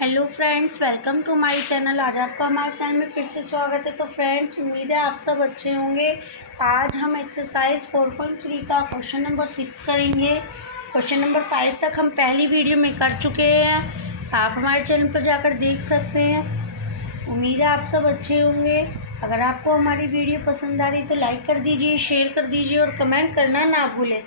Hello friends, welcome to my channel. आज आपका हमारे चैनल में फिर से स्वागत है। तो फ्रेंड्स, उम्मीद है आप सब अच्छे होंगे। आज हम एक्सरसाइज 4.3 का क्वेश्चन नंबर 6 करेंगे। क्वेश्चन नंबर 5 तक हम पहली वीडियो में कर चुके हैं, आप हमारे चैनल पर जाकर देख सकते हैं। उम्मीद है आप सब अच्छे होंगे। अगर आपको हमारी वीडियो पसंद आ रही तो लाइक कर दीजिए, शेयर कर दीजिए और कमेंट करना ना भूलें।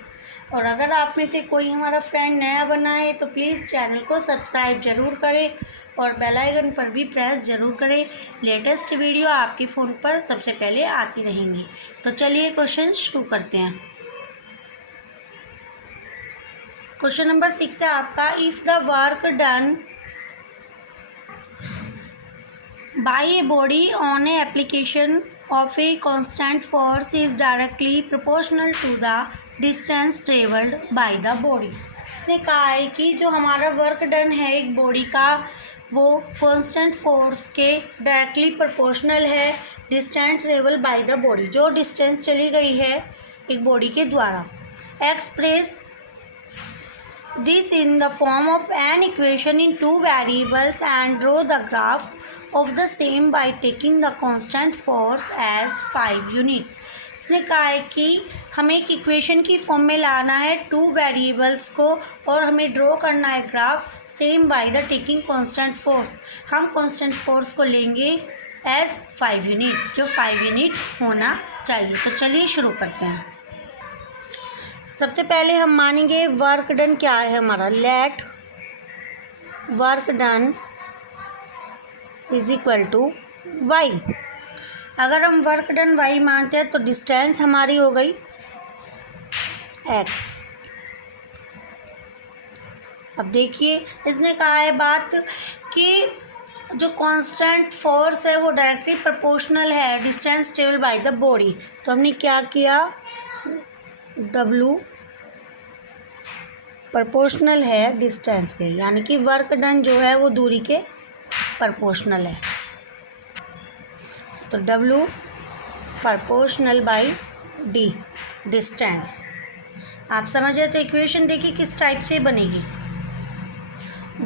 और अगर आप में से कोई हमारा फ्रेंड नया बना है तो प्लीज़ चैनल को सब्सक्राइब ज़रूर करें और बेल आइकन पर भी प्रेस ज़रूर करें। लेटेस्ट वीडियो आपके फ़ोन पर सबसे पहले आती रहेंगी। तो चलिए क्वेश्चन शुरू करते हैं। क्वेश्चन नंबर 6 है आपका, if the work done by a body on a application of a constant force is directly proportional to the distance traveled by the body। इसने कहा है कि जो हमारा वर्क डन है एक बॉडी का, वो कांस्टेंट फोर्स के डायरेक्टली प्रोपोर्शनल है distance travel by the body. जो डिस्टेंस चली गई है एक बॉडी के द्वारा। Express this in the form of an equation in two variables and draw the graph of the same by taking the constant force as 5 unit। इसने कहा है कि हमें एक इक्वेशन की फॉर्म में लाना है टू वेरिएबल्स को और हमें ड्रॉ करना है graph same by the taking constant force. हम कांस्टेंट फोर्स को लेंगे एज 5 यूनिट, जो 5 यूनिट होना चाहिए। तो चलिए शुरू करते हैं। सबसे पहले हम मानेंगे वर्क डन क्या है हमारा। Let work done is equal to Y. अगर हम वर्क डन वाई मानते हैं तो डिस्टेंस हमारी हो गई एक्स। अब देखिए, इसने कहा है बात कि जो कांस्टेंट फोर्स है वो डायरेक्टली प्रोपोर्शनल है distance travel by the body. तो हमने क्या किया, W प्रोपोर्शनल है डिस्टेंस के, यानी कि वर्क डन जो है वो दूरी के प्रोपोर्शनल है। तो W proportional by D distance. आप समझ रहे? तो इक्वेशन देखिए किस टाइप से बनेगी।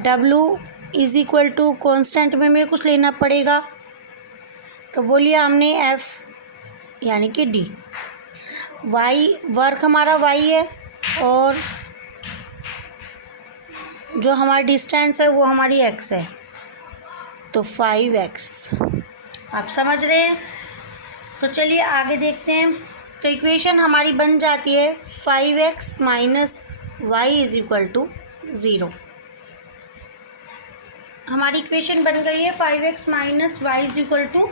W is equal to constant में हमें कुछ लेना पड़ेगा, तो वो लिया हमने F यानी कि D। Y वर्क हमारा Y है और जो हमारा डिस्टेंस है वो हमारी x है, तो 5x। आप समझ रहे हैं? तो चलिए आगे देखते हैं। तो इक्वेशन हमारी बन जाती है 5x minus Y is equal to 0। हमारी इक्वेशन बन गई है 5x minus Y is equal to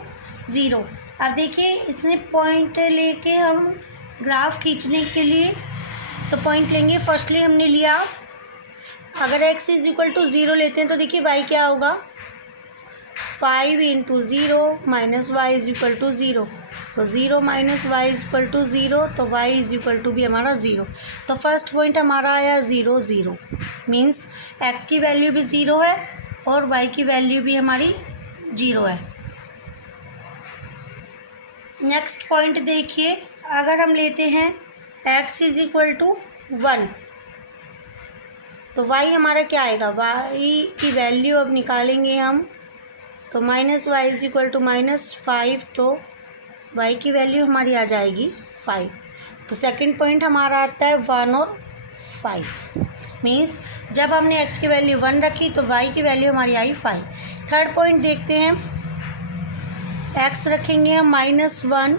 0। अब देखिए, इसने पॉइंट लेके हम ग्राफ खींचने के लिए तो पॉइंट लेंगे। फर्स्टली हमने लिया, अगर x इज इक्वल टू 0 लेते हैं तो देखिए y क्या होगा, 5 into 0 minus Y is equal to 0। तो 0 minus Y is equal to 0, तो y इज इक्वल टू भी हमारा 0। तो फर्स्ट पॉइंट हमारा आया 0 0, मीन्स x की वैल्यू भी 0 है और y की वैल्यू भी हमारी 0 है। नेक्स्ट पॉइंट देखिए, अगर हम लेते हैं x इज इक्वल टू 1, तो y हमारा क्या आएगा, y की वैल्यू अब निकालेंगे हम, तो minus Y is equal to -5, तो y की वैल्यू हमारी आ जाएगी 5। तो सेकंड पॉइंट हमारा आता है 1 और 5, मीन्स जब हमने x की वैल्यू 1 रखी तो y की वैल्यू हमारी आई 5। थर्ड पॉइंट देखते हैं, x रखेंगे हम -1,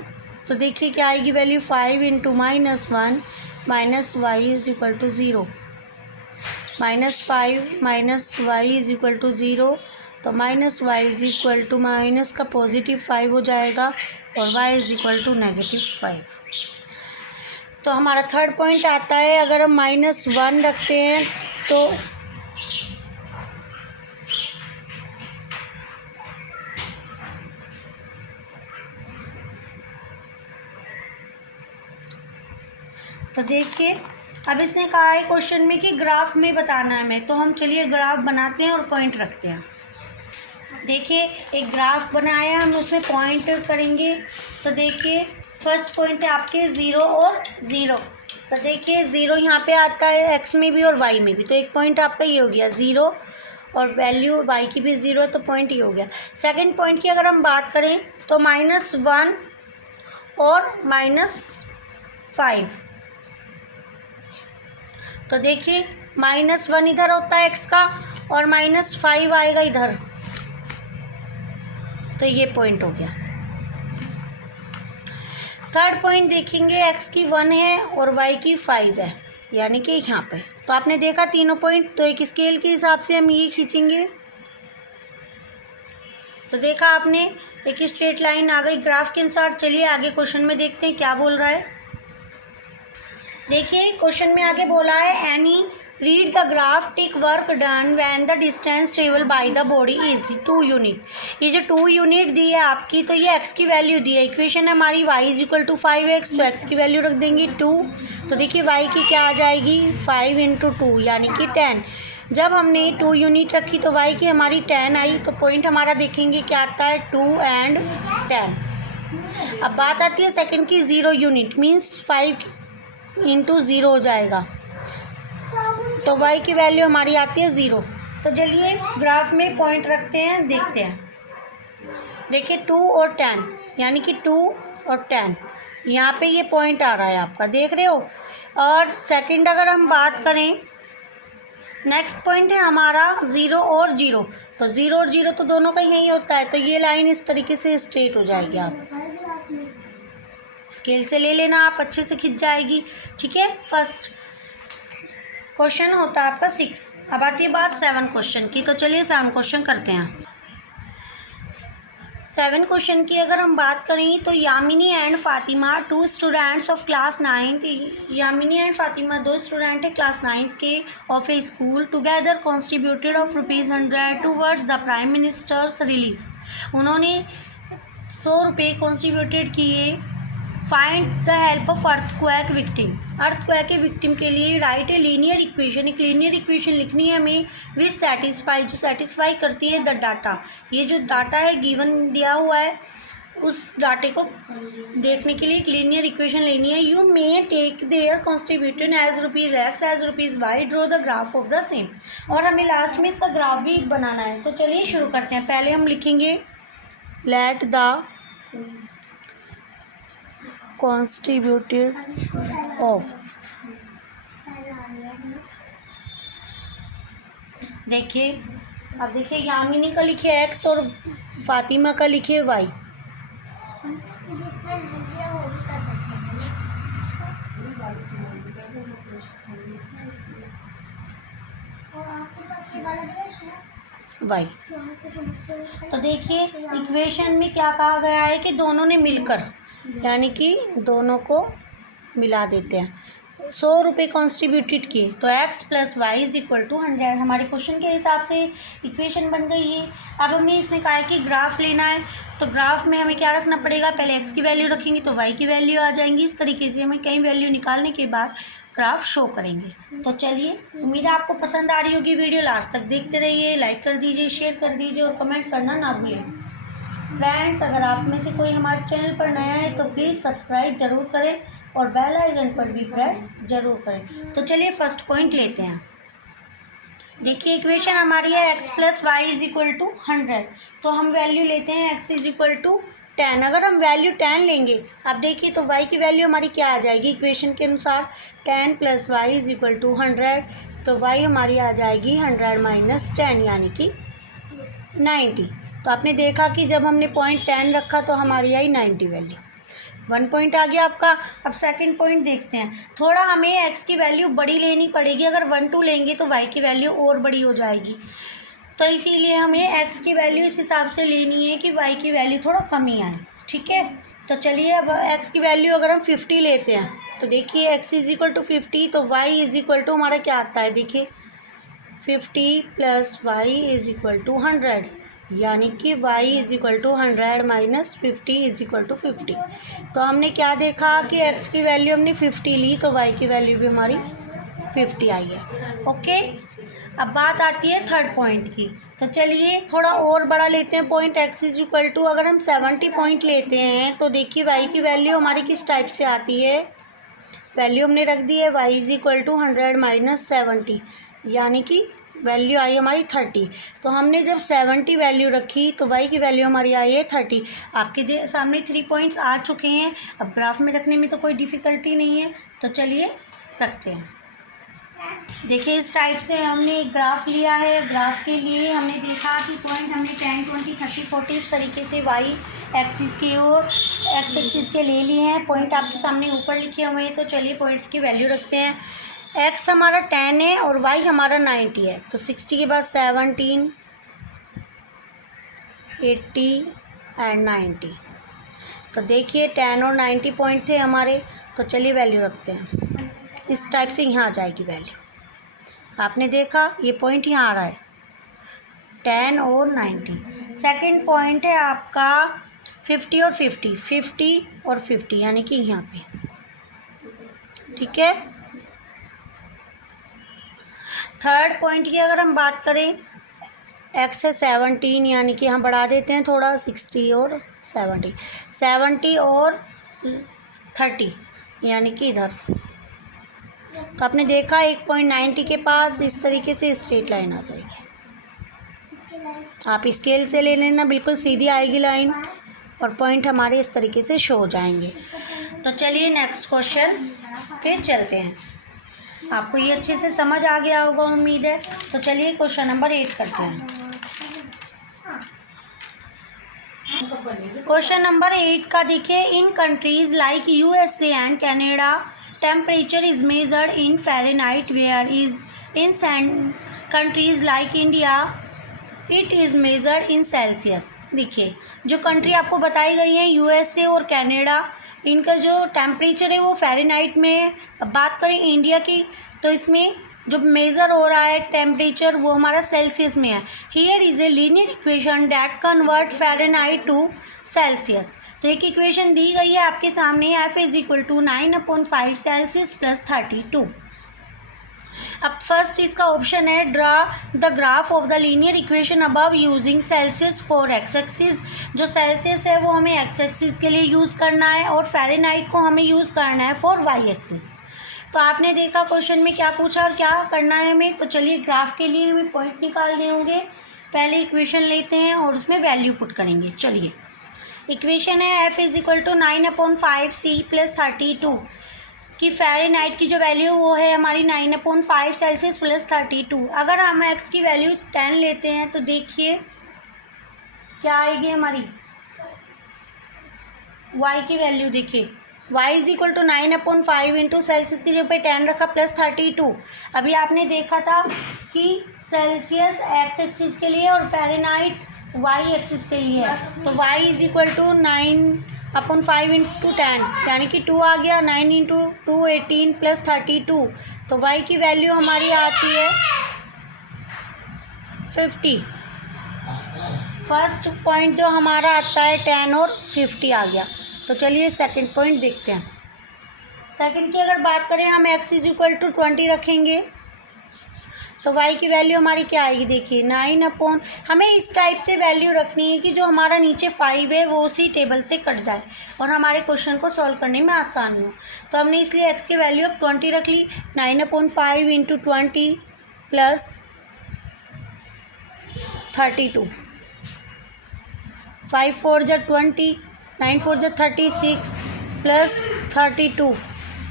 तो देखिए क्या आएगी value, 5 into -1 minus Y is equal to 0। -5 minus Y is equal to 0, तो minus Y is equal to minus का पॉजिटिव 5 हो जाएगा और y इज इक्वल टू -5। तो हमारा थर्ड पॉइंट आता है, अगर हम -1 रखते हैं तो देखिए, अब इसने कहा है क्वेश्चन में कि ग्राफ में बताना है हमें, तो हम चलिए ग्राफ बनाते हैं और पॉइंट रखते हैं। देखिए, एक ग्राफ बनाया, हम उसमें पॉइंट करेंगे। तो देखिए फर्स्ट पॉइंट है आपके 0 और 0। तो देखिए 0 यहाँ पे आता है x में भी और y में भी, तो एक पॉइंट आपका ये हो गया 0 और वैल्यू y की भी 0 है, तो पॉइंट ये हो गया। सेकंड पॉइंट की अगर हम बात करें तो -1 और -5, तो देखिए -1 इधर होता है x का और -5 आएगा इधर, तो ये पॉइंट हो गया। थर्ड पॉइंट देखेंगे, x की 1 है और y की 5 है, यानी कि यहाँ पे। तो आपने देखा तीनों पॉइंट, तो एक स्केल के हिसाब से हम ये खींचेंगे। तो देखा आपने, एक स्ट्रेट लाइन आ गई ग्राफ के अनुसार। चलिए आगे क्वेश्चन में देखते हैं क्या बोल रहा है। देखिए क्वेश्चन में आगे बोला है, any read the graph, tick work done when the distance travel by the body is 2 unit. ये जो 2 यूनिट दी है आपकी, तो ये x की वैल्यू दी है। इक्वेशन है हमारी y = 5x, तो x की वैल्यू रख देंगे 2। तो देखिए y की क्या आ जाएगी, 5 × 2 यानी कि 10। जब हमने 2 यूनिट रखी तो y की हमारी 10 आई, तो पॉइंट हमारा देखेंगे क्या आता है, 2 और 10। अब बात आती है सेकंड की, 0 यूनिट मीन्स 5 × 0 हो जाएगा, तो y की वैल्यू हमारी आती है 0। तो चलिए ग्राफ में पॉइंट रखते हैं, देखते हैं। देखिए 2 और 10 यानी कि 2 और 10, यहाँ पे ये पॉइंट आ रहा है आपका, देख रहे हो। और सेकंड अगर हम बात करें, नेक्स्ट पॉइंट है हमारा 0 और 0, तो 0 और 0 तो दोनों का यही होता है, तो ये लाइन इस तरीके से स्ट्रेट हो जाएगी। आप स्केल से ले लेना, आप अच्छे से खिंच जाएगी, ठीक है। फर्स्ट क्वेश्चन होता है आपका 6। अब आती है बात 7 क्वेश्चन की, तो चलिए 7 क्वेश्चन करते हैं। 7 क्वेश्चन की अगर हम बात करें तो Yamini and Fatima, 2 students of class 9, Yamini and Fatima 2 student है क्लास 9 के of A school, together contributed of ₹100 towards the prime ministers relief. उन्होंने 100 रुपये कॉन्ट्रीब्यूटेड किए। Find the help of earthquake victim, earthquake के विक्टिम के लिए राइट ए लीनियर इक्वेशन, एक लीनियर इक्वेशन लिखनी है हमें, विच सेटिस्फाई, जो सेटिस्फाई करती है द डाटा। ये जो डाटा है गिवन दिया हुआ है, उस डाटे को देखने के लिए एक लीनियर इक्वेशन लेनी है। You may take their contribution as ₹X as ₹Y, draw the graph of the same. और हमें लास्ट में इसका ग्राफ भी बनाना है। तो चलिए शुरू करते हैं। पहले हम लिखेंगे लेट द contributed of, देखिए अब देखिए यामिनी का लिखे x और फातिमा का लिखे y। y, तो देखिए इक्वेशन में क्या कहा गया है कि दोनों ने मिलकर, यानी कि दोनों को मिला देते हैं। 100 रुपये कॉन्ट्रीब्यूटेड किए, तो x + y = 100 हमारे क्वेश्चन के हिसाब से इक्वेशन बन गई है। अब हमें इसने कहा है कि ग्राफ लेना है, तो ग्राफ में हमें क्या रखना पड़ेगा, पहले x की वैल्यू रखेंगे तो y की वैल्यू आ जाएंगी। इस तरीके से हमें कई वैल्यू निकालने के बाद ग्राफ शो करेंगे। तो चलिए, उम्मीद है आपको पसंद आ रही होगी वीडियो, लास्ट तक देखते रहिए, लाइक कर दीजिए, शेयर कर दीजिए और कमेंट करना ना भूलें। फ्रेंड्स, अगर आप में से कोई हमारे चैनल पर नया है तो प्लीज़ सब्सक्राइब ज़रूर करें और बेल आइकन पर भी प्रेस ज़रूर करें। तो चलिए फर्स्ट पॉइंट लेते हैं। देखिए इक्वेशन हमारी है x + y = 100, तो हम वैल्यू लेते हैं x = 10। अगर हम वैल्यू 10 लेंगे, आप देखिए तो y की वैल्यू हमारी क्या आ जाएगी इक्वेशन के अनुसार, 10 + y = 100, तो y हमारी आ जाएगी 100 - 10 यानी कि 90। तो आपने देखा कि जब हमने पॉइंट 10 रखा तो हमारी आई 90 वैल्यू। 1 पॉइंट आ गया आपका। अब सेकंड पॉइंट देखते हैं। थोड़ा हमें x की वैल्यू बड़ी लेनी पड़ेगी, अगर 1 2 लेंगे तो y की वैल्यू और बड़ी हो जाएगी, तो इसीलिए हमें x की वैल्यू इस हिसाब से लेनी है कि y की वैल्यू थोड़ा कम ही आए, ठीक है। तो चलिए अब x की वैल्यू अगर हम 50 लेते हैं, तो देखिए x = 50, तो y = हमारा क्या आता है, देखिए 50 + y = 100, यानी कि y = 100 - 50 = 50। तो हमने क्या देखा कि x की वैल्यू हमने 50 ली, तो y की वैल्यू भी हमारी 50 आई है। ओके, अब बात आती है थर्ड पॉइंट की। तो चलिए थोड़ा और बड़ा लेते हैं पॉइंट, x = अगर हम 70 पॉइंट लेते हैं, तो देखिए y की वैल्यू हमारी किस टाइप से आती है, वैल्यू हमने रख दी है y = 100 - 70, यानी कि वैल्यू आई हमारी 30। तो हमने जब 70 वैल्यू रखी तो y की वैल्यू हमारी आई है 30। आपके सामने 3 पॉइंट्स आ चुके हैं। अब ग्राफ में रखने में तो कोई डिफ़िकल्टी नहीं है, तो चलिए रखते हैं। देखिए इस टाइप से हमने एक ग्राफ लिया है। ग्राफ के लिए हमने देखा कि पॉइंट हमने 10, 20, 30, 40 इस तरीके से वाई एक्सिस की और एक्स एक्सिस के ले लिए हैं। पॉइंट आपके सामने ऊपर लिखे हुए हैं, तो चलिए पॉइंट की वैल्यू रखते हैं। एक्स हमारा 10 है और वाई हमारा 90 है, तो 60 के बाद 17, 80 एंड 90। तो देखिए 10 और 90 पॉइंट थे हमारे, तो चलिए वैल्यू रखते हैं। इस टाइप से यहाँ आ जाएगी वैल्यू। आपने देखा ये पॉइंट यहाँ आ रहा है 10 और 90। सेकंड पॉइंट है आपका 50 और 50, 50 और 50 यानी कि यहाँ पे, ठीक है। थर्ड पॉइंट की अगर हम बात करें, एक्स है 17 यानी कि हम बढ़ा देते हैं थोड़ा, 60 और 70, 70 और 30 यानी कि इधर। तो आपने देखा 1.90 के पास इस तरीके से स्ट्रेट लाइन आ जाएगी। आप स्केल से ले लेना, बिल्कुल सीधी आएगी लाइन और पॉइंट हमारे इस तरीके से शो हो जाएंगे। तो चलिए नेक्स्ट क्वेश्चन पे चलते हैं। आपको ये अच्छे से समझ आ गया होगा उम्मीद है। तो चलिए क्वेश्चन नंबर 8 करते हैं। क्वेश्चन नंबर 8 का देखिए, in countries like USA and Canada temperature is measured in Fahrenheit, where is in countries like India it is measured in Celsius. देखिए जो कंट्री आपको बताई गई है USA और कनाडा, इनका जो टेम्परेचर है वो फ़ारेनहाइट में है। अब बात करें इंडिया की, तो इसमें जो मेज़र हो रहा है टेम्परेचर वो हमारा सेल्सियस में है। Here is a linear equation that convert Fahrenheit to Celsius. तो एक इक्वेशन दी गई है आपके सामने, F is equal to 9/5 Celsius plus 32। अब फर्स्ट इसका ऑप्शन है, draw the graph of the linear equation above using Celsius for X axis. जो सेल्सियस है वो हमें एक्स एक्सिस के लिए यूज़ करना है और फ़ारेनहाइट को हमें यूज़ करना है फॉर वाई एक्सिस। तो आपने देखा क्वेश्चन में क्या पूछा और क्या करना है हमें। तो चलिए ग्राफ के लिए हमें पॉइंट निकालने होंगे। पहले इक्वेशन लेते हैं और उसमें वैल्यू पुट करेंगे। चलिए इक्वेशन है F is equal to 9/5 C plus 32 कि फ़ारेनहाइट की जो वैल्यू वो है हमारी 9/5 सेल्सियस प्लस 32। अगर हम x की वैल्यू 10 लेते हैं तो देखिए क्या आएगी हमारी y की वैल्यू। देखिए y is equal to 9/5 into Celsius की जगह पे 10 रखा प्लस 32। अभी आपने देखा था कि सेल्सियस एक्स एक्सिस के लिए और फ़ारेनहाइट वाई एक्सिस के लिए है। तो y is equal to 9/5 into 10 यानी कि 2 आ गया। 9 इंटू 2 18 प्लस 32। तो y की वैल्यू हमारी आती है 50। फर्स्ट पॉइंट जो हमारा आता है 10 और 50 आ गया। तो चलिए सेकंड पॉइंट देखते हैं। सेकंड की अगर बात करें, हम x इज़ इक्वल टू 20 रखेंगे तो y की वैल्यू हमारी क्या आएगी। देखिए 9 हमें इस टाइप से वैल्यू रखनी है कि जो हमारा नीचे 5 है वो उसी टेबल से कट जाए और हमारे क्वेश्चन को सॉल्व करने में आसानी हो। तो हमने इसलिए x की वैल्यू अब 20 रख ली। 9/5 इंटू 20 प्लस 32। 5 4 जा 20, 9 4 जा 36 प्लस 32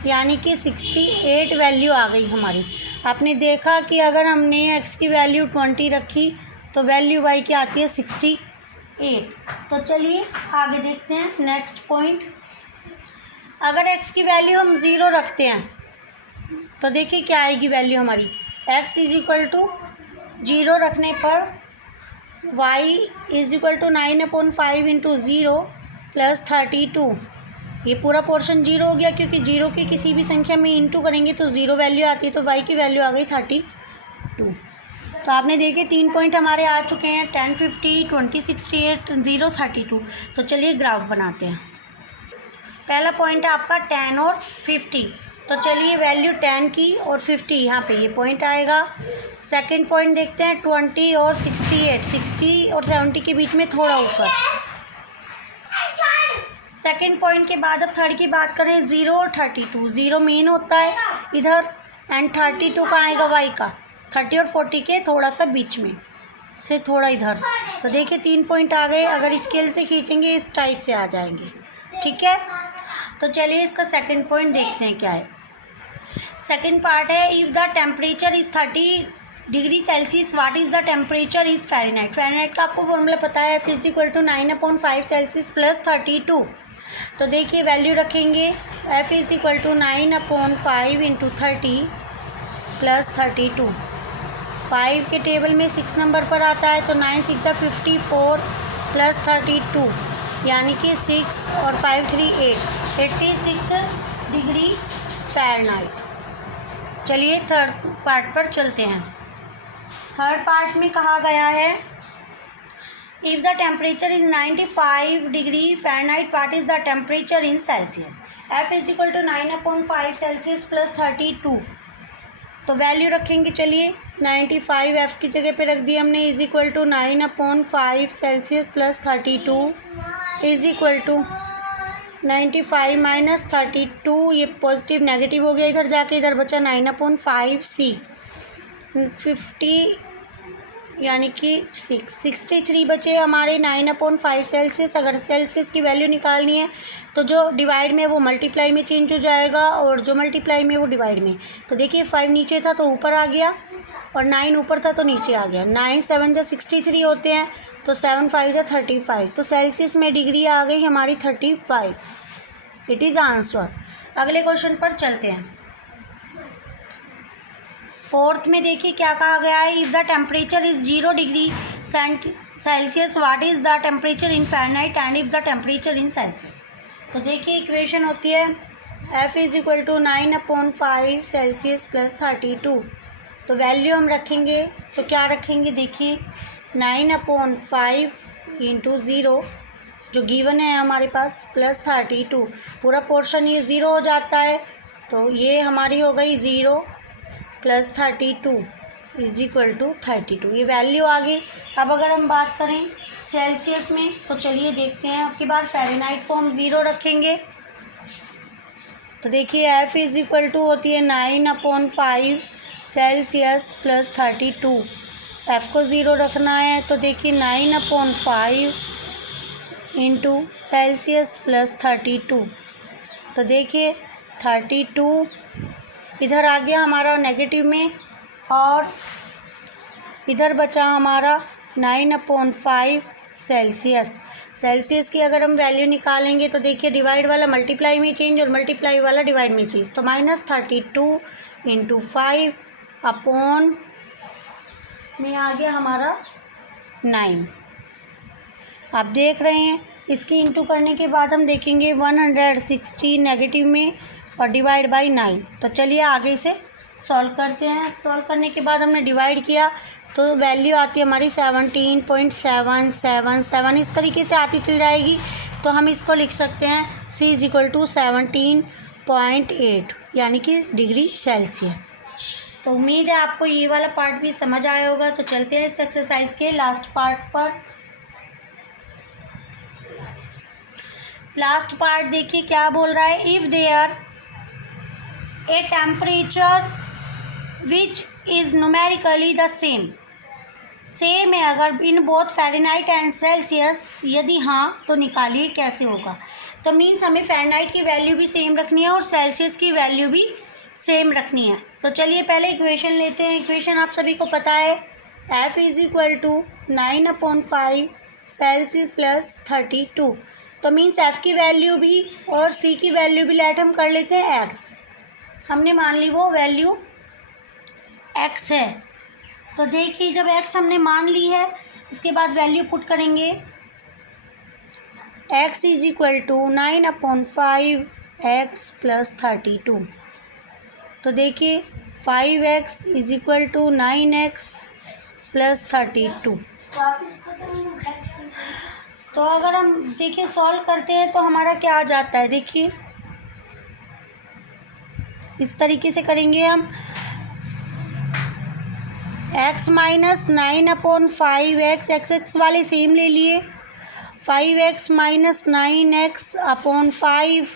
यानी कि 68 वैल्यू आ गई हमारी। आपने देखा कि अगर हमने x की वैल्यू 20 रखी तो वैल्यू y की आती है 68। तो चलिए आगे देखते हैं नेक्स्ट पॉइंट। अगर x की वैल्यू हम 0 रखते हैं तो देखिए क्या आएगी वैल्यू हमारी। x इज़ इक्वल टू 0 रखने पर y is equal to 9/5 into 0 plus 32। ये पूरा पोर्शन 0 हो गया क्योंकि 0 की किसी भी संख्या में इंटू करेंगे तो 0 वैल्यू आती है। तो y की वैल्यू आ गई 32। तो आपने देखे 3 पॉइंट हमारे आ चुके हैं, 10 50 20 68 0 32। तो चलिए ग्राफ बनाते हैं। पहला पॉइंट है आपका 10 और 50। तो चलिए वैल्यू 10 की और 50 यहाँ पे ये पॉइंट आएगा। सेकंड पॉइंट देखते हैं 20 और 68, 60 और 70 के बीच में थोड़ा ऊपर। सेकंड पॉइंट के बाद अब थर्ड की बात करें 0 और 32। 0 मेन होता है इधर एंड 32 का आएगा y का। 30 और 40 के थोड़ा सा बीच में से थोड़ा इधर। तो देखिए 3 पॉइंट आ गए, अगर स्केल से खींचेंगे इस टाइप से आ जाएंगे, ठीक है। तो चलिए इसका सेकंड पॉइंट देखते हैं क्या है। सेकंड पार्ट है, if the temperature is 30 degree Celsius what is the temperature is Fahrenheit. Fahrenheit का आपको फॉर्मूला पता है, F is equal to 9/5 Celsius plus 32। तो देखिए वैल्यू रखेंगे, F is equal to 9/5 into 30 plus 32। 5 के टेबल में 6 नंबर पर आता है, तो 9 6 54 प्लस 32 यानी कि 6 और 5 3 8 86 डिग्री फ़ारेनहाइट। चलिए थर्ड पार्ट पर चलते हैं। थर्ड पार्ट में कहा गया है, if the temperature is 95 degree Fahrenheit what is the temperature in Celsius. F is equal to 9/5 Celsius plus 32। तो वैल्यू रखेंगे, चलिए 95 F की जगह पे रख दिया हमने, is equal to 9/5 Celsius plus 32 is equal to 95 minus 32, ये पॉजिटिव नेगेटिव हो गया इधर जाके, इधर बचा 9/5 C 50 यानी कि 63 बचे हमारे 9/5 सेल्सियस। अगर सेल्सियस की वैल्यू निकालनी है तो जो डिवाइड में वो मल्टीप्लाई में चेंज हो जाएगा और जो मल्टीप्लाई में वो डिवाइड में। तो देखिए 5 नीचे था तो ऊपर आ गया और 9 ऊपर था तो नीचे आ गया। 9 7 जा 63 होते हैं, तो 7 5 जा 35। तो सेल्सियस में डिग्री आ गई हमारी 35। It is answer. अगले क्वेश्चन पर चलते हैं। फोर्थ में देखिए क्या कहा गया है, if the temperature is 0 degree Celsius what is the temperature in Fahrenheit and if the temperature in Celsius. तो देखिए इक्वेशन होती है, F is equal to 9/5 Celsius plus 32। तो वैल्यू हम रखेंगे, तो क्या रखेंगे देखिए 9/5 इंटू 0 जो गिवन है हमारे पास प्लस 32, पूरा पोर्शन ये 0 हो जाता है, तो ये हमारी हो गई 0 प्लस 32 इज इक्वल टू 32। ये वैल्यू आ गई। अब अगर हम बात करें सेल्सियस में, तो चलिए देखते हैं। अब की बार फ़ारेनहाइट को हम 0 रखेंगे, तो देखिए F इज़ इक्वल टू होती है 9/5 सेल्सियस प्लस 32। F को 0 रखना है, तो देखिए 9/5 इंटू सेल्सियस प्लस 32। तो देखिए 32 इधर आ गया हमारा नेगेटिव में और इधर बचा हमारा 9/5 सेल्सियस। सेल्सियस की अगर हम वैल्यू निकालेंगे तो देखिए डिवाइड वाला मल्टीप्लाई में चेंज और मल्टीप्लाई वाला डिवाइड में चेंज, तो -32 इंटू 5 अपॉन में आ गया हमारा 9। आप देख रहे हैं, इसकी इंटू करने के बाद हम देखेंगे 160 नेगेटिव में और डिवाइड बाई 9। तो चलिए आगे से सॉल्व करते हैं। सॉल्व करने के बाद हमने डिवाइड किया तो वैल्यू आती है हमारी 17.777, इस तरीके से आती चल जाएगी। तो हम इसको लिख सकते हैं C इज़ इक्वल टू 17.8 यानी कि डिग्री सेल्सियस। तो उम्मीद है आपको ये वाला पार्ट भी समझ आया होगा। तो चलते हैं इस एक्सरसाइज के लास्ट पार्ट पर। लास्ट पार्ट देखिए क्या बोल रहा है, if there a temperature which is numerically the same है अगर in both Fahrenheit and Celsius, यदि हाँ तो निकालिए कैसे होगा। तो मीन्स हमें फ़ारेनहाइट की वैल्यू भी सेम रखनी है और सेल्सियस की वैल्यू भी सेम रखनी है। तो चलिए पहले इक्वेशन लेते हैं। इक्वेशन आप सभी को पता है, F is equal to 9/5 Celsius plus 32। तो मीन्स F की वैल्यू भी और C की वैल्यू भी लेट हम कर लेते हैं X। हमने मान ली वो वैल्यू X है। तो देखिए जब X हमने मान ली है, इसके बाद वैल्यू पुट करेंगे, X is equal to 9/5 X plus 32। तो देखिए 5X is equal to 9X plus 32। तो अगर हम देखिए सॉल्व करते हैं तो हमारा क्या आ जाता है, देखिए इस तरीके से करेंगे हम, x माइनस 9/5 x वाले सेम ले लिए, 5x minus 9x upon 5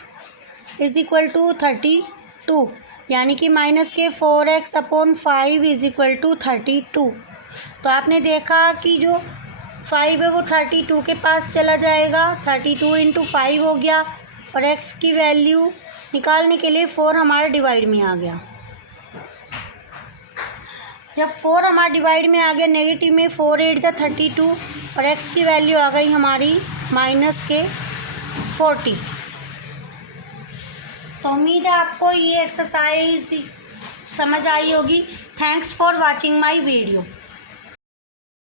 is equal to 32। यानी कि माइनस के 4x/5 इज इक्वल टू 32। तो आपने देखा कि जो 5 है वो 32 के पास चला जाएगा, 32 इंटू 5 हो गया, और x की वैल्यू निकालने के लिए 4 हमारा डिवाइड में आ गया। जब 4 हमारा डिवाइड में आ गया, नेगेटिव में 4 8 जा 32, और x की वैल्यू आ गई हमारी माइनस के 40। तो उम्मीद है आपको ये एक्सरसाइज समझ आई होगी। Thanks for watching my video.